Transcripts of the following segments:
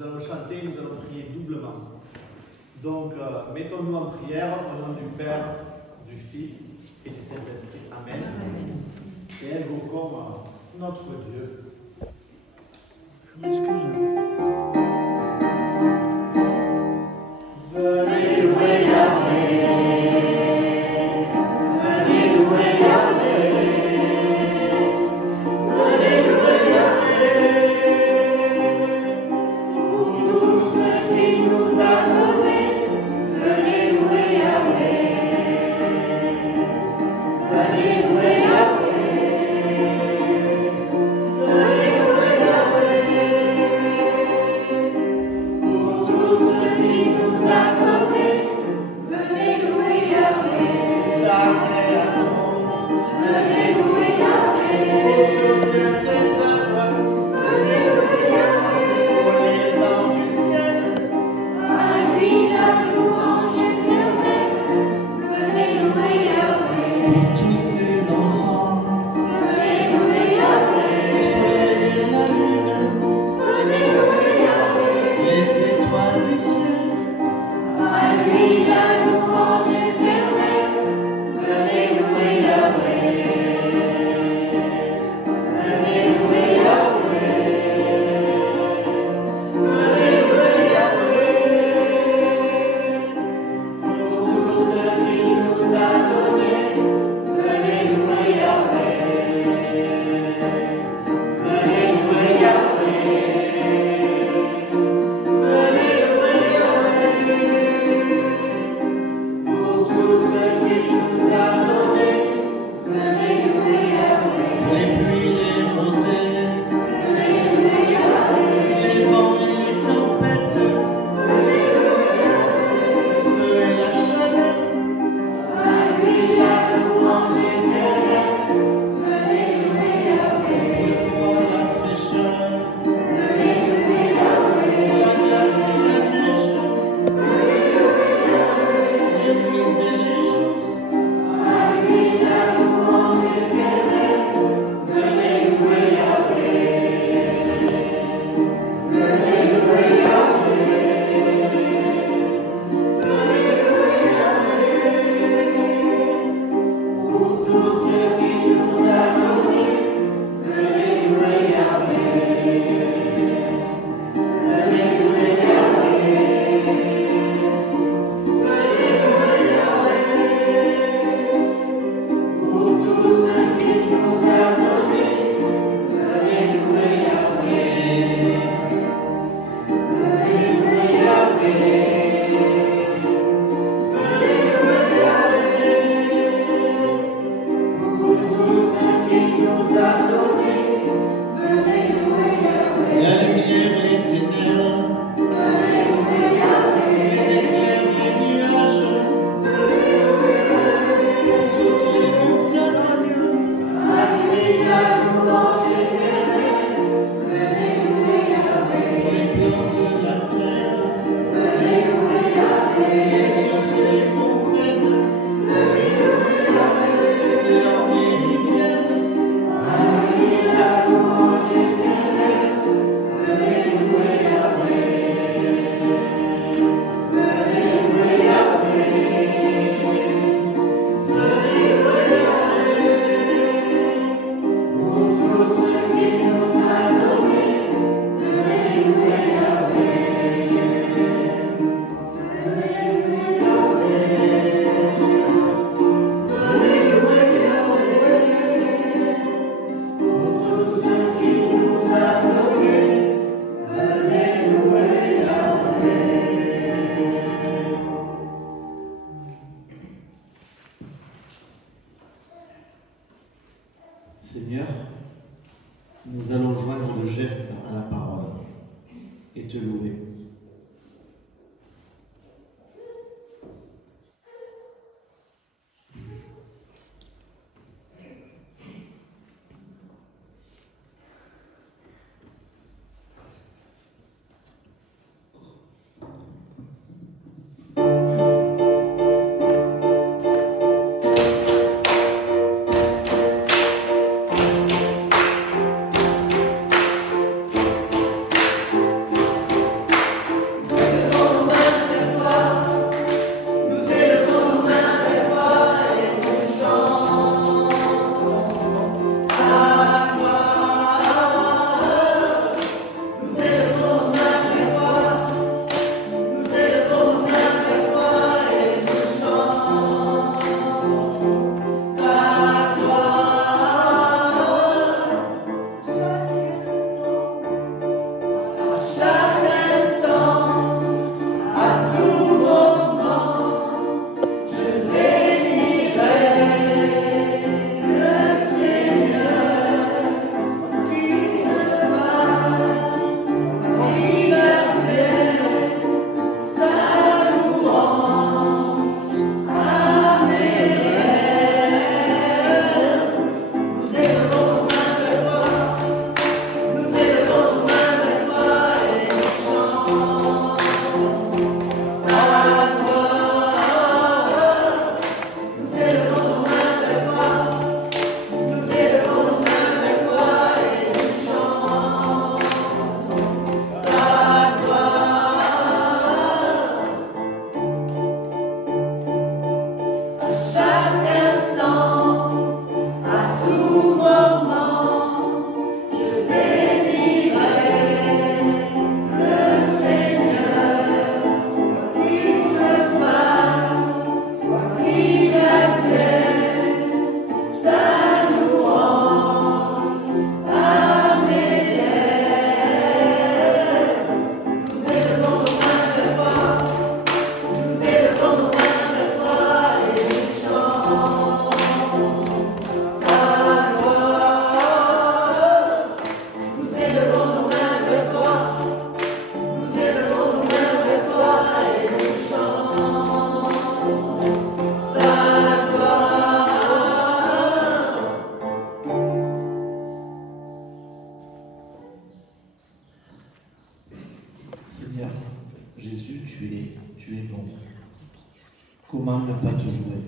nous allons chanter, nous allons prier doublement. Donc, mettons-nous en prière au nom du Père, du Fils et du Saint-Esprit. Amen. Amen. Et invoquons notre Dieu. Je m'excuse. Venez louer Yahvé. Venez louer Yahvé. Venez louer Yahvé. Pour tout ce qu'il nous a donné. Venez louer Yahvé. Venez louer Yahvé. Venez louer Yahvé. Pour tout ce qu'il nous a donné. Venez louer Yahvé. Sa création. Venez louer Yahvé. Pour toutes ses œuvres. Venez louer Yahvé. Pour les anges du ciel. À lui la louange éternelle. Venez louer Yahvé. Pour tous ses enfants. Venez louer Yahvé. Le soleil et la lune. Venez louer Yahvé. Les étoiles du ciel. À lui la louange éternelle. Venez louer Yahvé. Venez louer Yahvé. Venez louer Yahvé. Pour tout ce qu'il nous a donné. Venez louer Yahvé. Venez louer Yahvé. Venez louer Yahvé. Pour tout ce qu'il nous a donné. Venez louer Yahvé. Les pluies, les rosées. Venez louer Yahvé. Les vents et les tempêtes. Venez louer Yahvé. Le feu et la chaleur. À lui la louange éternelle. Venez louer Yahvé. Le froid, la fraîcheur. Venez louer Yahvé. La glace et la neige. Venez louer Yahvé. Les nuits et les jours. À lui la louange éternelle. Venez louer Yahvé. Venez louer Yahvé. Venez louer Yahvé. Pour tout ce qu'il nous a donné. Venez louer Yahvé. Venez louer Yahvé. Venez louer Yahvé. Pour tout ce qu'il nous a donné. Venez louer Yahvé. Venez louer Yahvé. Venez louer Yahvé. Pour tout ce qu'il nous a donné. Venez louer Yahvé. La lumière, les ténèbres. Venez louer Yahvé. Les éclairs, les nuages. Venez louer Yahvé. Toutes les montagnes. À lui la louange éternelle. Venez louer Yahvé. Les plans de la terre. Venez louer Yahvé. Les sources et les fontaines. Venez louer Yahvé. L'océan et les rivières. À lui la louange éternelle. Venez louer Yahvé. Venez louer Yahvé. Venez louer Yahvé. Pour tout ce qu'il nous a donné. Venez louer Yahvé. Venez louer Yahvé. Venez louer Yahvé. Pour tout ce qu'il nous a donné. Venez louer Yahvé. Seigneur, nous allons joindre le geste à la parole et te louer. Seigneur Jésus, tu es bon. Comment ne pas te louer?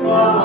Comment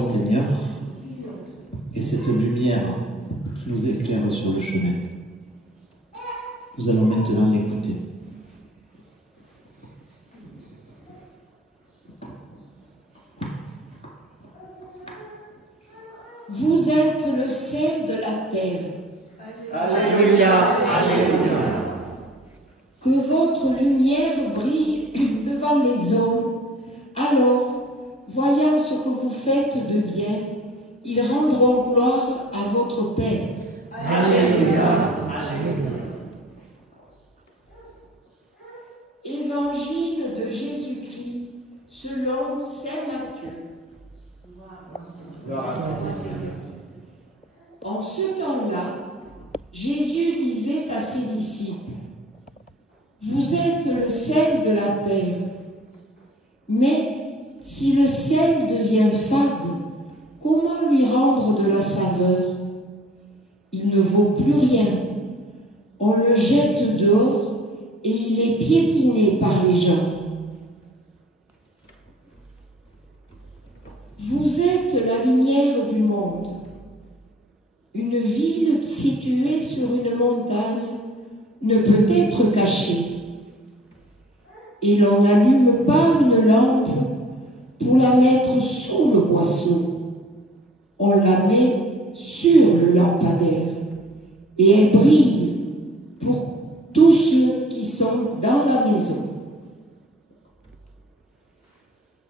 parole, Seigneur, est cette lumière qui nous éclaire sur le chemin. Nous allons maintenant l'écouter. Vous êtes le sel de la terre. Alléluia, alléluia. Que votre lumière brille devant les hommes. Alors, voyant ce que vous faites de bien, ils rendront gloire à votre Père. Alléluia, alléluia. Évangile de Jésus-Christ selon saint Matthieu. En ce temps-là, Jésus disait à ses disciples, « Vous êtes le sel de la terre, mais si le sel devient fade, comment lui rendre de la saveur? Il ne vaut plus rien. On le jette dehors et il est piétiné par les gens. Vous êtes la lumière du monde. Une ville située sur une montagne ne peut être cachée. Et l'on n'allume pas une lampe pour la mettre sous le boisseau. On la met sur le lampadaire et elle brille pour tous ceux qui sont dans la maison.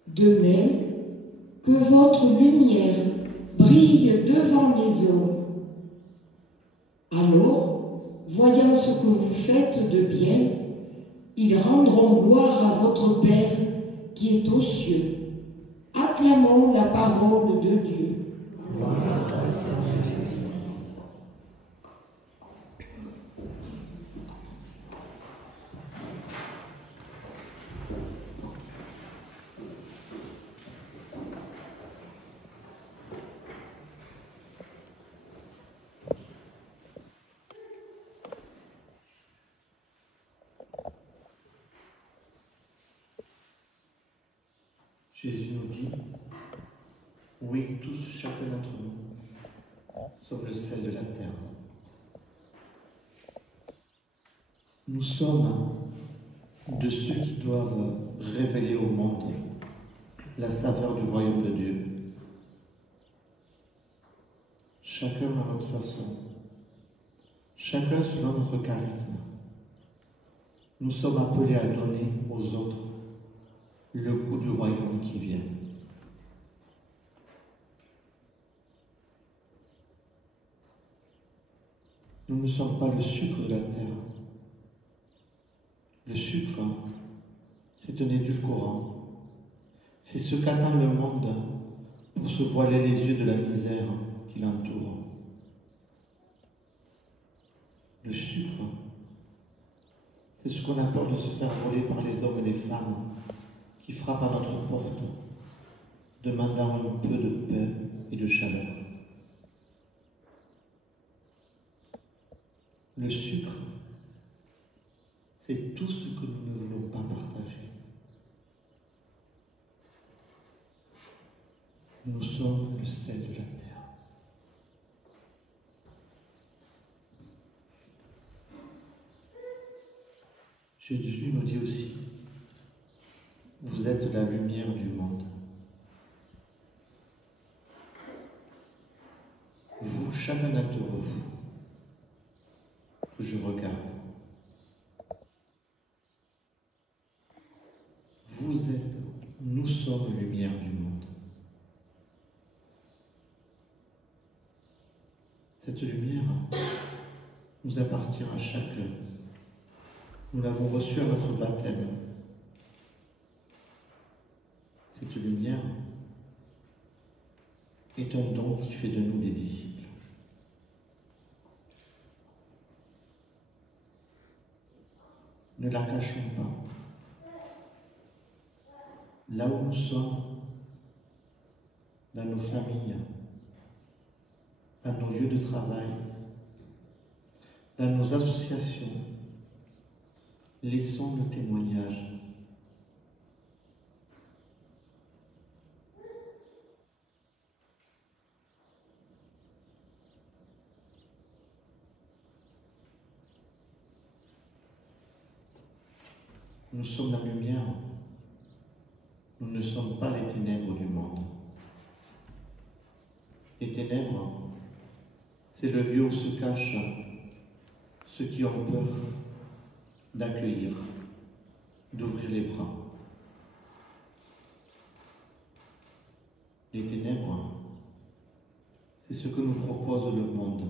De même, que votre lumière brille devant les hommes. Alors, voyant ce que vous faites de bien, ils rendront gloire à votre Père qui est aux cieux. Acclamons la parole de Dieu. Jésus nous dit, oui, tous, chacun d'entre nous, sommes le sel de la terre. Nous sommes de ceux qui doivent révéler au monde la saveur du royaume de Dieu. Chacun à notre façon, chacun selon notre charisme. Nous sommes appelés à donner aux autres le goût du royaume qui vient. Nous ne sommes pas le sucre de la terre. Le sucre, c'est un édulcorant. C'est ce qu'attend le monde pour se voiler les yeux de la misère qui l'entoure. Le sucre, c'est ce qu'on a peur de se faire voler par les hommes et les femmes qui frappent à notre porte, demandant un peu de paix et de chaleur. Le sucre, c'est tout ce que nous ne voulons pas partager. Nous sommes le sel de la terre. Jésus nous dit aussi, vous êtes la lumière du monde. Vous, chacun d'entre vous, que je regarde, vous êtes, nous sommes lumière du monde. Cette lumière nous appartient à chacun. Nous l'avons reçue à notre baptême. Cette lumière est un don qui fait de nous des disciples. Ne la cachons pas. Là où nous sommes, dans nos familles, à nos lieux de travail, dans nos associations, laissons le témoignage. nous sommes la lumière. Nous ne sommes pas les ténèbres du monde. Les ténèbres, c'est le lieu où se cachent ceux qui ont peur d'accueillir, d'ouvrir les bras. Les ténèbres, c'est ce que nous propose le monde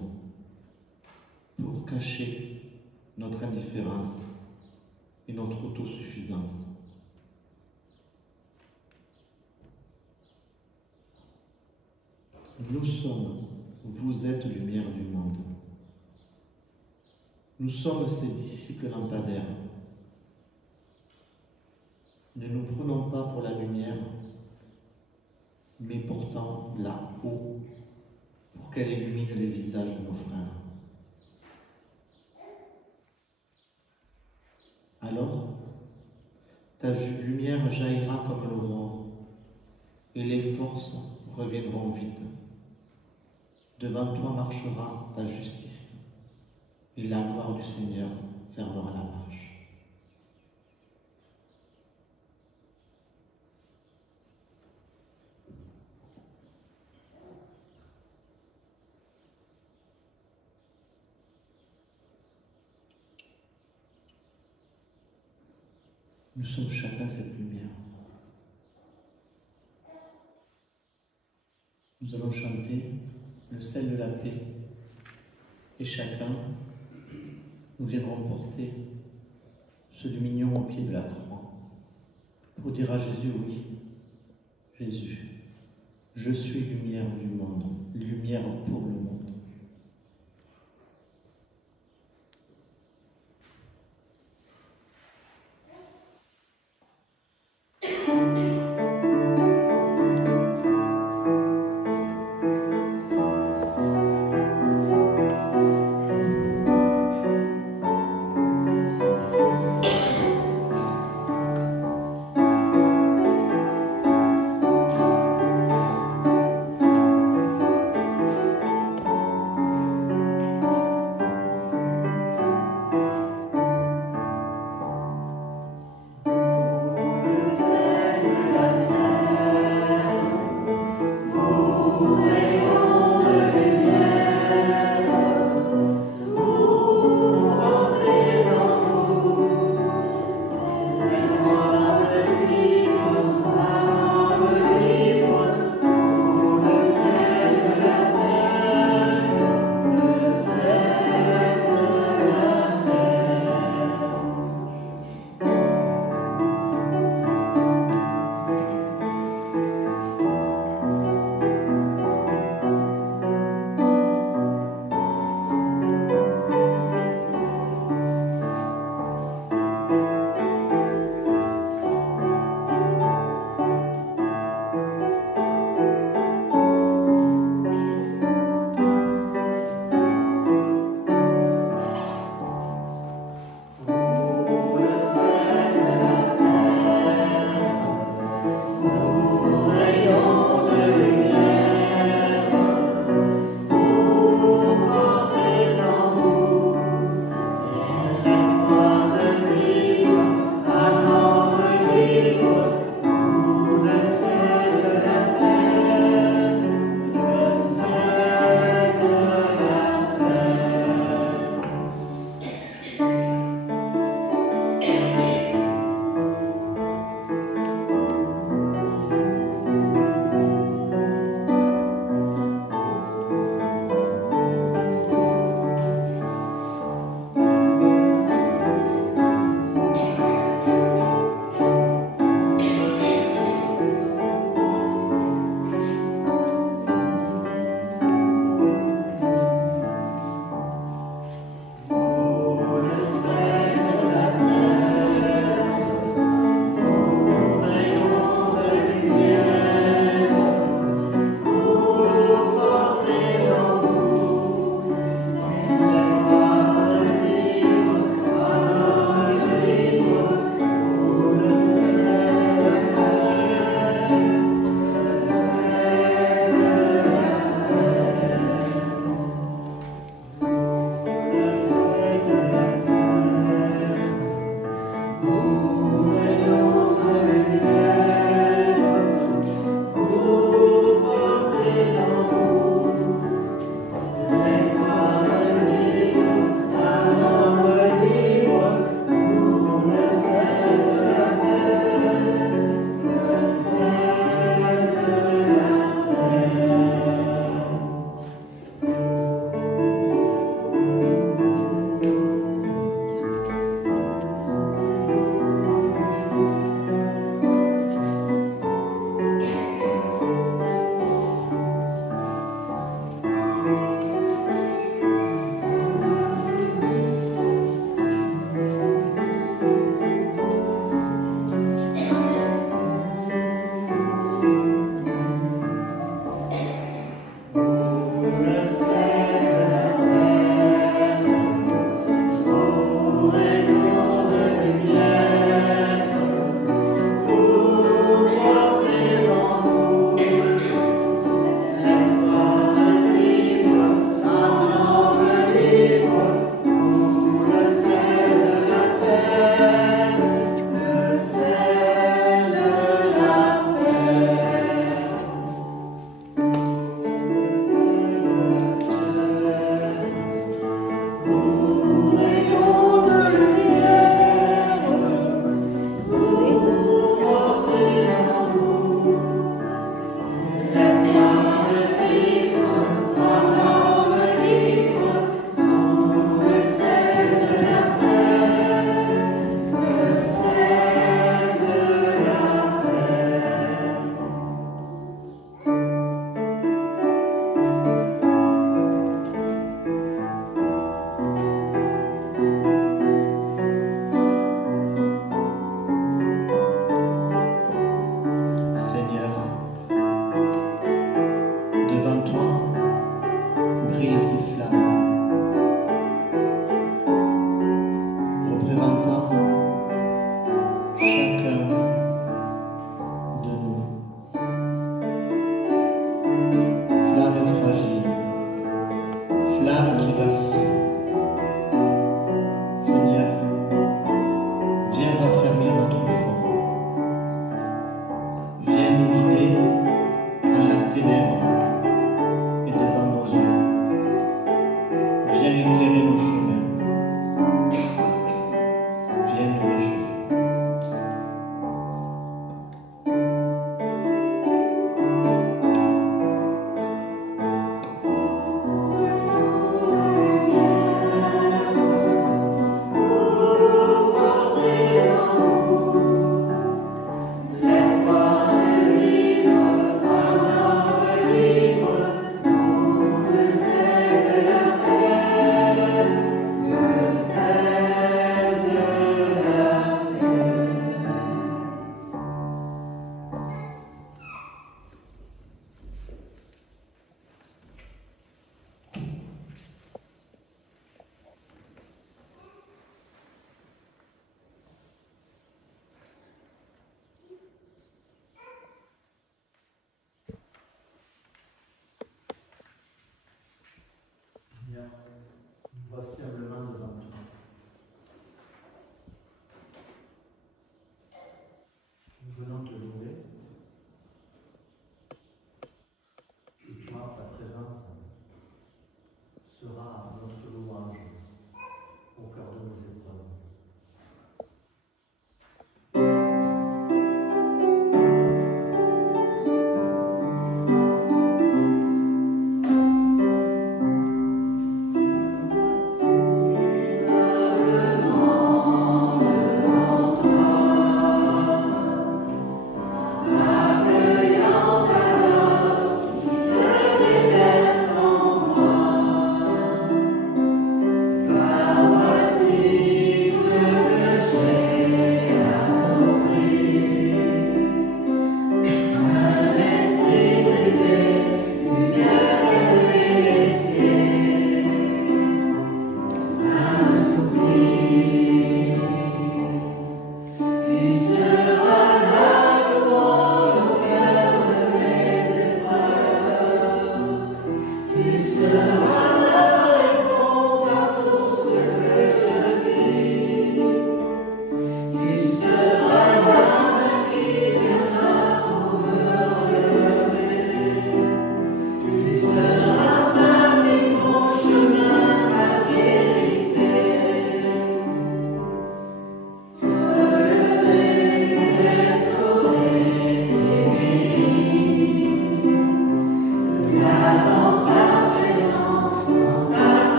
pour cacher notre indifférence et notre autosuffisance. Nous sommes, vous êtes lumière du monde. Nous sommes ses disciples lampadaires. Ne nous prenons pas pour la lumière, mais portant la haut pour qu'elle illumine les visages de nos frères. Alors, ta lumière jaillira comme l'aurore, et les forces reviendront vite. Devant toi marchera ta justice, et la gloire du Seigneur fermera la marche. Nous sommes chacun cette lumière. Nous allons chanter le sel de la paix, et chacun, nous viendrons porter ce lumignon au pied de la croix pour dire à Jésus, oui, Jésus, je suis lumière du monde, lumière pour le monde.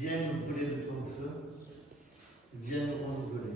Viens nous brûler de ton feu, viens nous renouveler.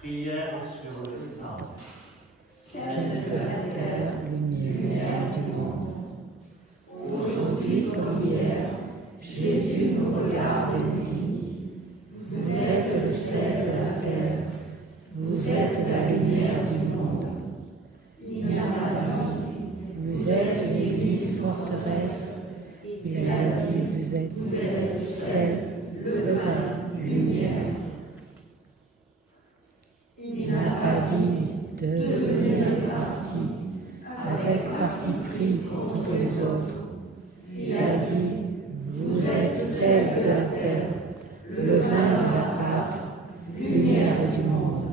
Prière sur le temps. Celle de la terre, lumière du monde. Aujourd'hui comme hier, Jésus nous regarde et nous dit, vous êtes le sel de la terre, vous êtes la lumière du monde. Il n'a pas dit, vous êtes une église forteresse, il a dit, vous êtes sel, levain, lumière. Il n'a pas dit, devenez un parti, avec parti pris contre les autres. Il a dit, vous êtes sel de la terre, levain dans la pâte, lumière du monde.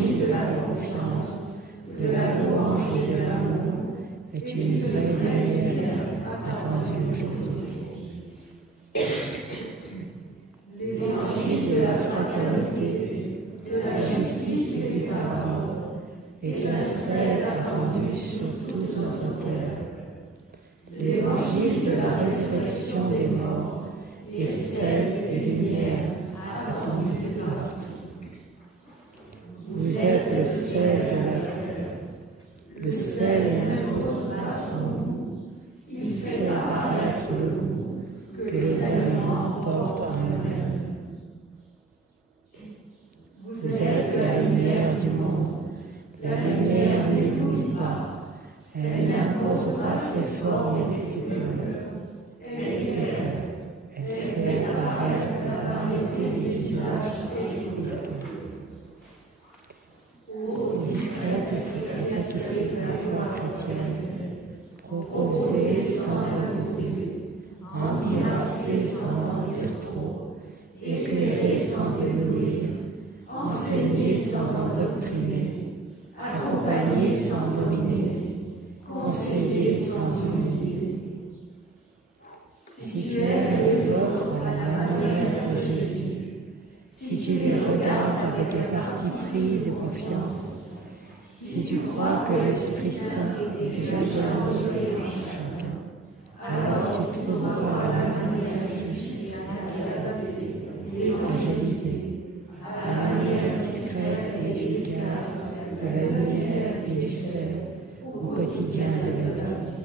l'évangile de la confiance, de la louange et de l'amour est une vraie lumière attendue aujourd'hui. L'évangile de la fraternité, de la justice et du pardon est un sel attendu sur toute notre terre. L'évangile de la résurrection des morts est sel et lumière attendue partout. Vous êtes le sel de la terre. Le sel impose à son goût. Il fait apparaître le goût que les aliments portent en eux-mêmes. Vous êtes la lumière du monde. La lumière n'éblouit pas. Elle n'impose pas ses formes et ses couleurs. Elle éclaire. Elle fait apparaître la variété des visages et des cœurs. Ô discrète et efficace de la foi chrétienne, proposée sans imposer, endiracée sans en dire trop, éclairée sans éblouir, enseignée sans endoctriner, accompagnée sans dominer, conseillée sans humilier. Si tu aimes les autres à la manière de Jésus, si tu les regardes avec un parti pris de confiance, si tu crois que l'Esprit Saint est déjà logé en chacun, alors tu trouveras la manière juste d'évangéliser, la manière discrète et efficace de la lumière et du sel au quotidien de la vie.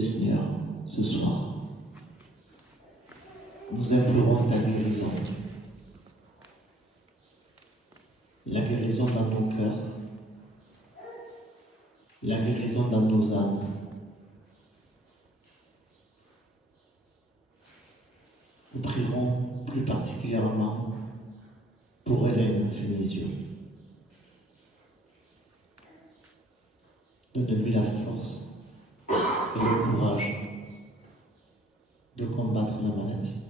Seigneur, ce soir, nous implorons ta guérison. La guérison dans nos cœurs, la guérison dans nos âmes. Nous prierons plus particulièrement pour Hélène Fénésio. Donne-lui la force et le courage de combattre la maladie.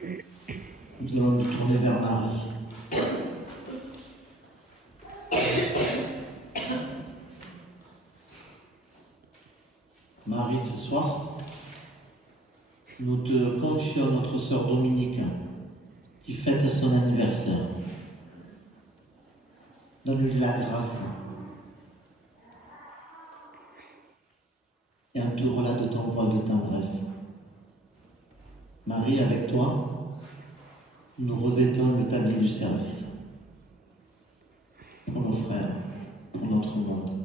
Nous allons nous tourner vers Marie. Marie, ce soir, nous te confions notre sœur Dominique qui fête son anniversaire. Donne-lui la grâce et entoure-la de ton voile de tendresse. Marie, avec toi, nous revêtons le tablier du service pour nos frères, pour notre monde.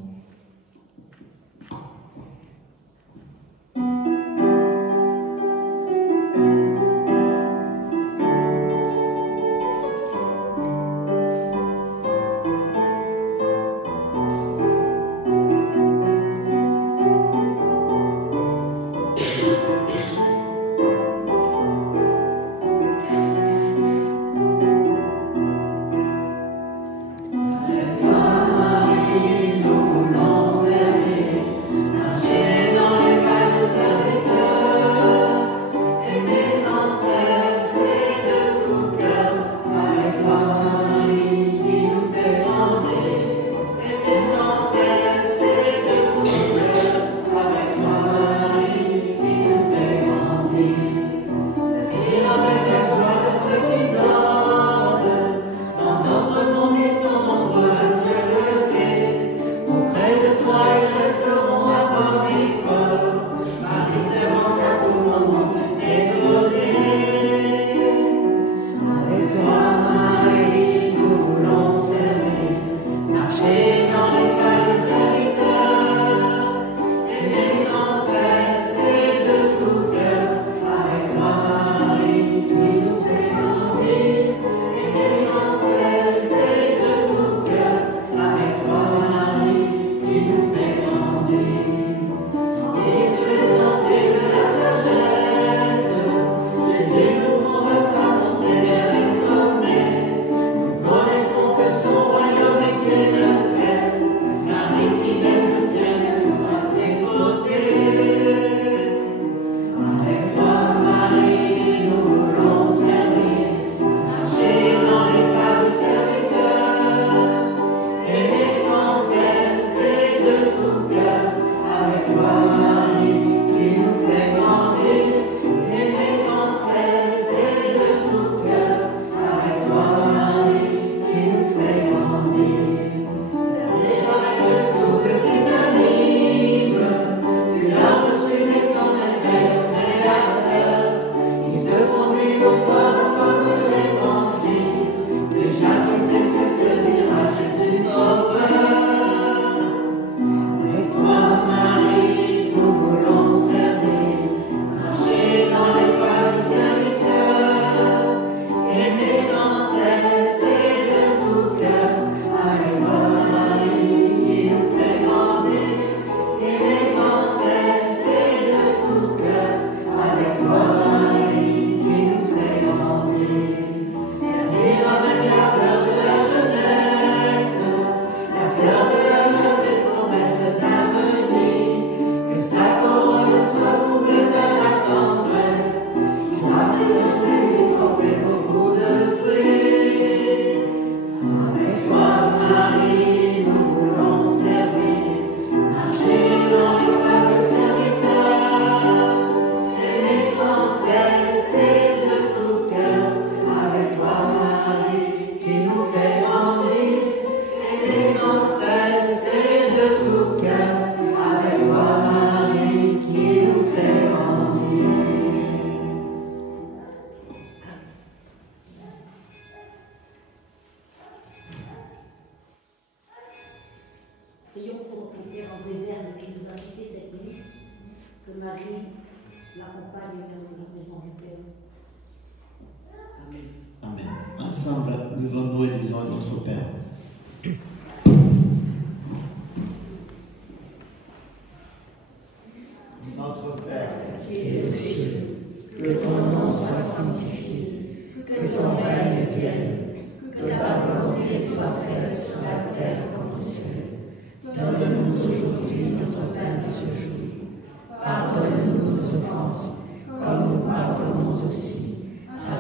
Pardonne-nous nos offenses, comme nous pardonnons aussi à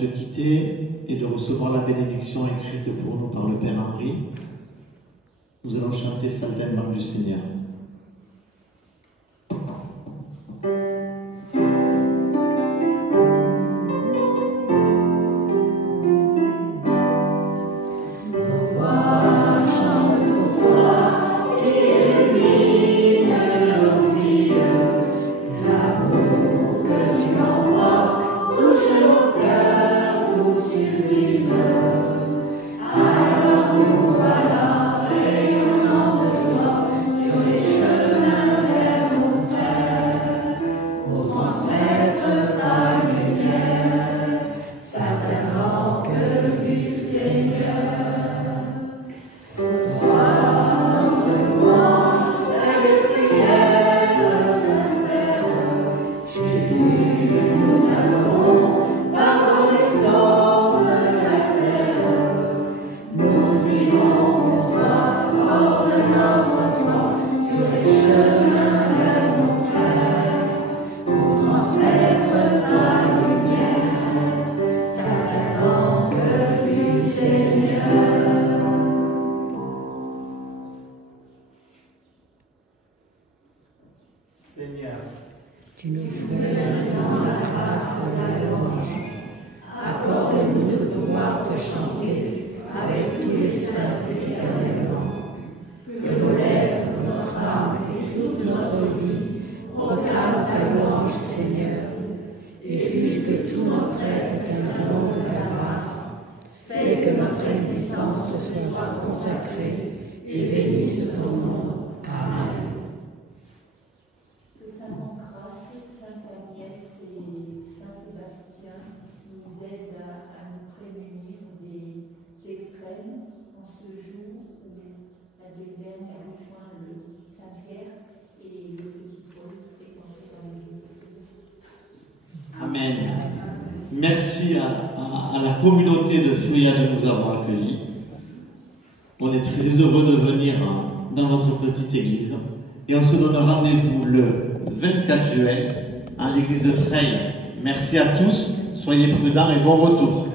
te quitter et de recevoir la bénédiction écrite pour nous par le Père Henri, nous allons chanter Salvement du Seigneur. Tu nous fais maintenant la grâce de la louange. Accorde-nous de pouvoir te chanter avec tous les saints éternellement. Que nos lèvres, notre âme et toute notre vie proclament ta louange, Seigneur. Et puisque tout notre être est un don de ta grâce, fais que notre existence te soit consacrée et bénisse ton nom. Amen. Nous aide à nous prémunir des extrêmes en ce jour où la Béverne a rejoint le Saint-Pierre et le Petit Paul fréquenté dans les eaux. Amen. Merci à la communauté de Fouillat de nous avoir accueillis. On est très heureux de venir dans notre petite église et on se donne rendez-vous le 24 juin à l'église de Treille. Merci à tous. Soyez prudents et bon retour.